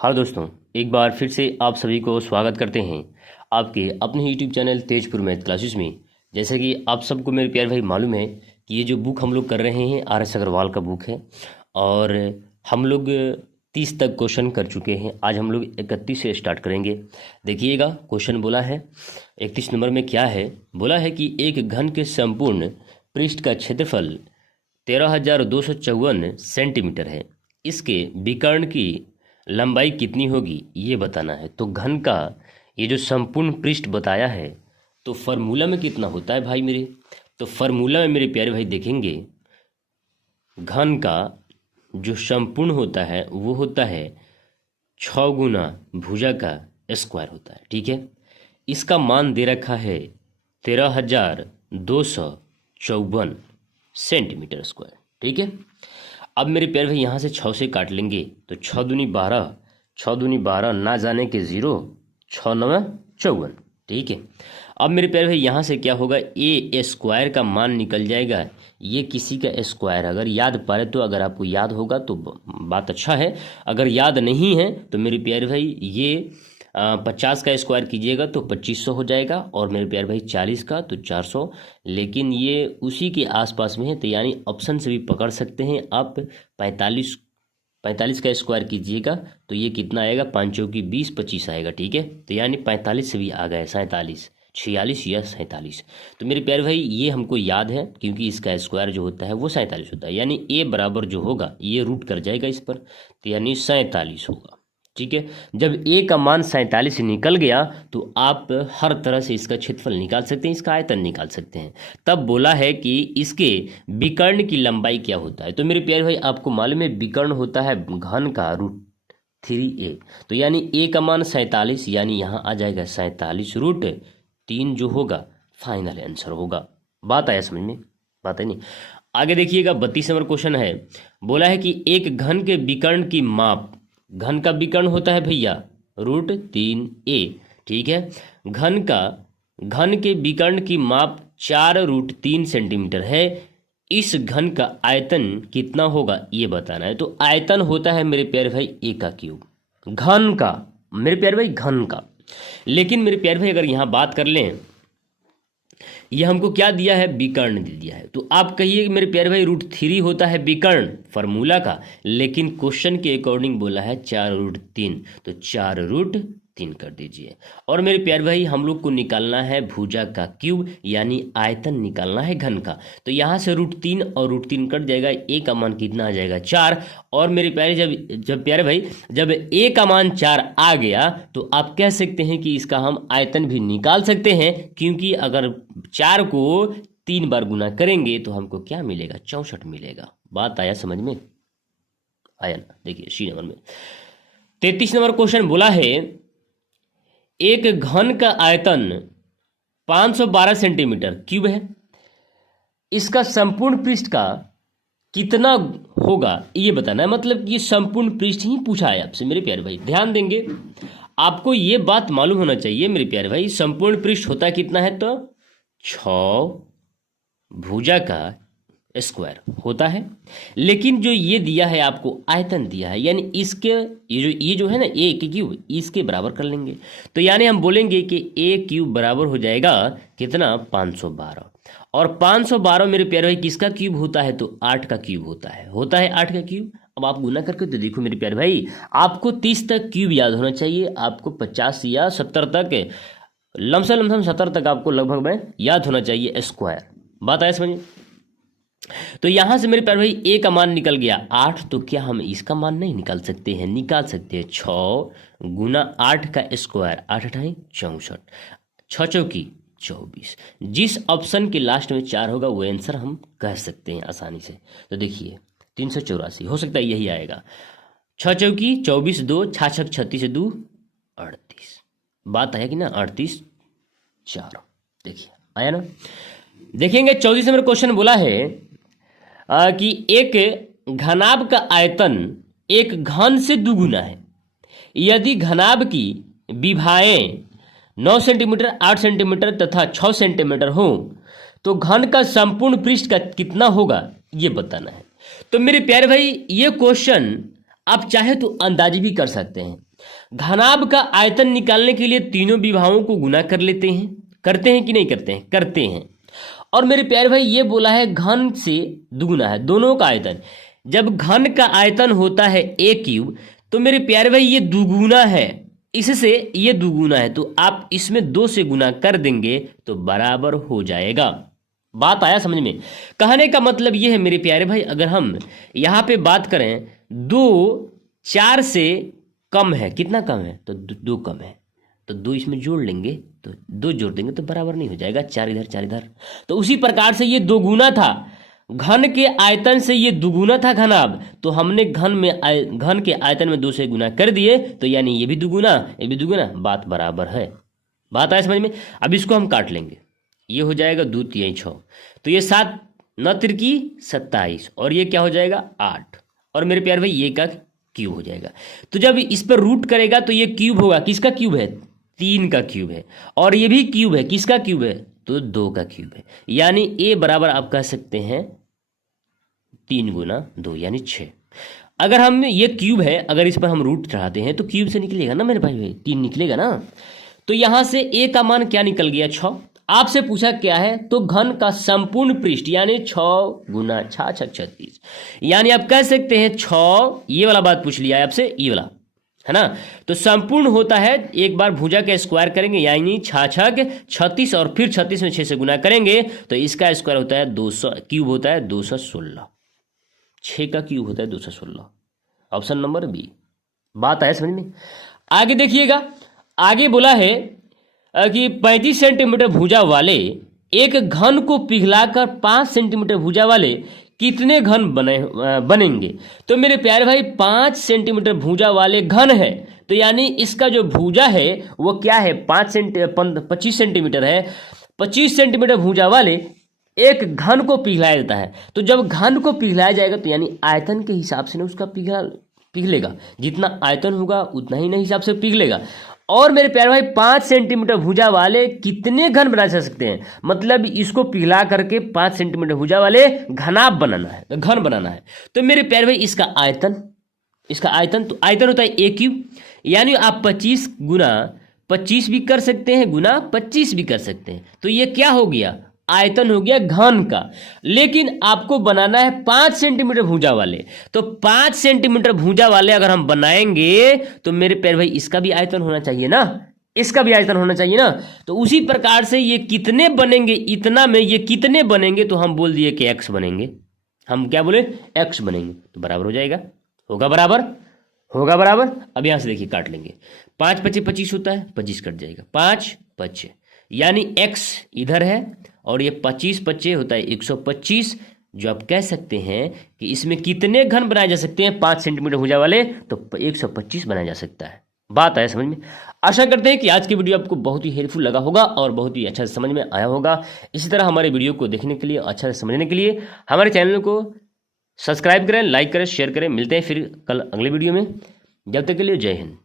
हाँ दोस्तों, एक बार फिर से आप सभी को स्वागत करते हैं आपके अपने YouTube channel Tezpur math classes में। जैसे कि आप सबको मेरे प्यारे भाई मालूम है कि ये जो बुक हम लोग कर रहे हैं RS अग्रवाल का बुक है और हम लोग 30 तक क्वेश्चन कर चुके हैं। आज हम लोग 31 से स्टार्ट करेंगे। देखिएगा, क्वेश्चन बोला है 31 नंबर में क्या है। बोला है कि एक घन के संपूर्ण पृष्ठ का क्षेत्रफल 13,254 सेंटीमीटर है। इसके विकर्ण की लंबाई कितनी होगी ये बताना है। तो घन का ये जो संपूर्ण पृष्ठ बताया है तो फार्मूला में कितना होता है भाई मेरे। तो फार्मूला में मेरे प्यारे भाई देखेंगे, घन का जो संपूर्ण होता है वो होता है 6 गुना भुजा का स्क्वायर होता है। ठीक है, इसका मान दे रखा है 13,254 सेंटीमीटर स्क्वायर। ठीक है, अब मेरे प्यारे भाई यहाँ से 6 से काट लेंगे तो 6 दूनी 12, 6 दूनी 12 ना जाने के 0, 6 9 54। ठीक है, अब मेरे प्यारे भाई यहाँ से क्या होगा, ए स्क्वायर का मान निकल जाएगा। ये किसी का स्क्वायर अगर याद पाए तो अगर आपको याद होगा तो बात अच्छा है, अगर याद नहीं है तो मेरे प्यारे भाई ये 50 का स्क्वायर कीजिएगा तो 2500 हो जाएगा और मेरे प्यारे भाई 40 का तो 400। लेकिन ये उसी के आसपास में है तो यानी ऑप्शन से भी पकड़ सकते हैं आप। 45 का स्क्वायर कीजिएगा तो ये कितना आएगा, 5 चौकी 20, 25 आएगा। ठीक है, तो यानी 45 से भी आ गया 47, 46 या 47। तो मेरे प्यारे भाई ये हमको याद है क्योंकि इसका स्क्वायर जो होता है वो 47 होता है। यानी ए बराबर जो होगा ये रूट कर जाएगा इस पर, तो यानी 47 होगा। ठीक है, जब ए का मान 47 निकल गया तो आप हर तरह से इसका क्षेत्रफल निकाल सकते हैं, इसका आयतन निकाल सकते हैं। तब बोला है कि इसके विकर्ण की लंबाई क्या होता है। तो मेरे प्यारे भाई आपको मालूम है विकर्ण होता है घन का √3a। तो यानी ए का मान 47, यानी यहाँ आ जाएगा 47√3 जो होगा फाइनल आंसर होगा। बात आया समझ में? बात है नहीं। आगे देखिएगा, 32 नंबर क्वेश्चन है। बोला है कि एक घन के विकर्ण की माप, घन का विकर्ण होता है भैया √3a। ठीक है, घन के विकर्ण की माप 4√3 सेंटीमीटर है। इस घन का आयतन कितना होगा ये बताना है। तो आयतन होता है मेरे प्यारे भाई a का क्यूब, घन का मेरे प्यारे भाई घन का। लेकिन मेरे प्यारे भाई अगर यहाँ बात कर लें, ये हमको क्या दिया है, विकर्ण दे दिया है। तो आप कहिए कि मेरे प्यारे भाई √3 होता है विकर्ण फार्मूला का, लेकिन क्वेश्चन के अकॉर्डिंग बोला है 4√3, तो 4√3 कर दीजिए। और मेरे प्यारे भाई हम लोग को निकालना है भुजा का क्यूब, यानी आयतन निकालना है घन का। तो यहाँ से √3 और √3 कट जाएगा, ए का मान कितना आ जाएगा 4। और मेरे प्यारे जब प्यारे भाई जब ए का मान 4 आ गया तो आप कह सकते हैं कि इसका हम आयतन भी निकाल सकते हैं, क्योंकि अगर 4 को 3 बार गुना करेंगे तो हमको क्या मिलेगा, 64 मिलेगा। बात आया समझ में? आया ना? देखिए सी नंबर में 33 नंबर क्वेश्चन बोला है एक घन का आयतन 512 सेंटीमीटर क्यूब है। इसका संपूर्ण पृष्ठ का कितना होगा ये बताना है। मतलब ये संपूर्ण पृष्ठ ही पूछा है आपसे मेरे प्यारे भाई। ध्यान देंगे, आपको ये बात मालूम होना चाहिए मेरे प्यारे भाई, संपूर्ण पृष्ठ होता कितना है, तो 6 भुजा का स्क्वायर होता है। लेकिन जो ये दिया है आपको आयतन दिया है, यानी इसके ये जो है ना ए के क्यूब, इसके बराबर कर लेंगे। तो यानी हम बोलेंगे कि ए क्यूब बराबर हो जाएगा कितना, 512। और 512 मेरे प्यारे भाई किसका क्यूब होता है, तो 8 का क्यूब होता है 8 का क्यूब। अब आप गुना करके तो देखो मेरे प्यारे भाई, आपको 30 तक क्यूब याद होना चाहिए, आपको 50 या 70 तक, लमसम 70 तक आपको लगभग में याद होना चाहिए स्क्वायर। बात आया समझ? तो यहां से मेरे प्यारे भाई ए का मान निकल गया 8, तो क्या हम इसका मान नहीं निकाल सकते हैं? निकाल सकते हैं। 6 गुना 8 का स्क्वायर, 8 8 64, 6 चौकी 24। जिस ऑप्शन के लास्ट में 4 होगा वो आंसर हम कह सकते हैं आसानी से। तो देखिए 384 हो सकता है यही आएगा। 6 चौकी 24, 2 6 36, 2 38। बात आया कि ना, 38 4। देखिए आया ना? देखेंगे 34 नंबर क्वेश्चन बोला है कि एक घनाभ का आयतन एक घन से दुगुना है। यदि घनाभ की विभाएं 9 सेंटीमीटर, 8 सेंटीमीटर तथा 6 सेंटीमीटर हो तो घन का संपूर्ण पृष्ठ का कितना होगा ये बताना है। तो मेरे प्यारे भाई ये क्वेश्चन आप चाहे तो अंदाजी भी कर सकते हैं। घनाभ का आयतन निकालने के लिए तीनों विभागों को गुना कर लेते हैं, करते हैं कि नहीं करते हैं? करते हैं। और मेरे प्यारे भाई ये बोला है घन से दुगुना है दोनों का आयतन। जब घन का आयतन होता है a क्यूब तो मेरे प्यारे भाई ये दुगुना है, इससे ये दुगुना है, तो आप इसमें 2 से गुना कर देंगे तो बराबर हो जाएगा। बात आया समझ में? कहने का मतलब ये है मेरे प्यारे भाई, अगर हम यहाँ पे बात करें 2 4 से कम है, कितना कम है? तो 2 कम है, तो 2 इसमें जोड़ लेंगे, तो 2 जोड़ देंगे तो बराबर नहीं हो जाएगा, 4 इधर 4 इधर। तो उसी प्रकार से ये 2 गुना था, घन के आयतन से ये दुगुना था घनाभ, तो हमने घन के आयतन में 2 से गुना कर दिए, तो यानी ये भी दुगुना ये भी दुगुना, बात बराबर है। बात आया समझ में? अब इसको हम काट लेंगे, ये हो जाएगा 2 3 6, तो ये 7 9 तिरकी 27, और ये क्या हो जाएगा 8, और मेरे प्यारे भाई ये का क्यूब हो जाएगा। तो जब इस पर रूट करेगा तो ये क्यूब होगा, किसका क्यूब है? 3 का क्यूब है, और ये भी क्यूब है, किसका क्यूब है? तो 2 का क्यूब है, यानी a बराबर आप कह सकते हैं 3 गुना 2 यानी 6। अगर हम ये क्यूब है, अगर इस पर हम रूट चढ़ाते हैं तो क्यूब से निकलेगा ना मेरे भाई, 3 निकलेगा ना। तो यहां से a का मान क्या निकल गया? 6। आपसे पूछा क्या है? तो घन का संपूर्ण पृष्ठ यानी 6 गुना 6 6 36, यानी आप कह सकते हैं 6, ये वाला बात पूछ लिया है आपसे, ये वाला है ना। तो संपूर्ण होता है, एक बार भुजा का स्क्वायर करेंगे यानी 6 6 36, और फिर 36 में 6 से गुना करेंगे तो इसका स्क्वायर होता है 200, क्यूब होता है 216, 6 का क्यूब होता है 216, ऑप्शन नंबर बी। बात आया समझ में? आगे देखिएगा, आगे बोला है कि 35 सेंटीमीटर भुजा वाले एक घन को पिघलाकर 5 सेंटीमीटर भुजा वाले कितने घन बनेंगे? तो मेरे प्यारे भाई 5 सेंटीमीटर भुजा वाले घन है, तो यानी इसका जो भुजा है वो क्या है? 25 सेंटीमीटर है। 25 सेंटीमीटर भुजा वाले एक घन को पिघलाया जाता है। तो जब घन को पिघलाया जाएगा तो यानी आयतन के हिसाब से ना उसका पिघलेगा, जितना आयतन होगा उतना ही ना हिसाब से पिघलेगा। और मेरे प्यारे भाई 5 सेंटीमीटर भुजा वाले कितने घन बना जा सकते हैं? मतलब इसको पिघला करके 5 सेंटीमीटर भुजा वाले घनाभ बनाना है, घन बनाना है। तो मेरे प्यारे भाई इसका आयतन तो आयतन होता है a क्यूब, यानी आप 25 गुना 25 भी कर सकते हैं, गुना 25 भी कर सकते हैं। तो ये क्या हो गया? आयतन हो गया घन का। लेकिन आपको बनाना है 5 सेंटीमीटर भुजा वाले, तो 5 सेंटीमीटर भुजा वाले अगर हम बनाएंगे तो मेरे प्यारे भाई इसका भी आयतन होना चाहिए ना, इसका भी आयतन होना चाहिए ना। तो उसी प्रकार से ये कितने बनेंगे, इतना में ये कितने बनेंगे, तो हम बोल दिए कि x बनेंगे। हम क्या बोले? x बनेंगे, तो बराबर हो जाएगा, होगा बराबर। अब यहां से देखिए काट लेंगे, 5 5 25 होता है, 25 कट जाएगा, 5 5 यानी x इधर है, और ये 25 25 होता है 125, जो आप कह सकते हैं कि इसमें कितने घन बनाए जा सकते हैं 5 सेंटीमीटर भुजा वाले, तो 125 बनाया जा सकता है। बात आया समझ में? आशा करते हैं कि आज की वीडियो आपको बहुत ही हेल्पफुल लगा होगा और बहुत ही अच्छा से समझ में आया होगा। इसी तरह हमारे वीडियो को देखने के लिए, अच्छा से समझने के लिए हमारे चैनल को सब्सक्राइब करें, लाइक करें, शेयर करें। मिलते हैं फिर कल अगले वीडियो में, जब तक के लिए जय हिंद।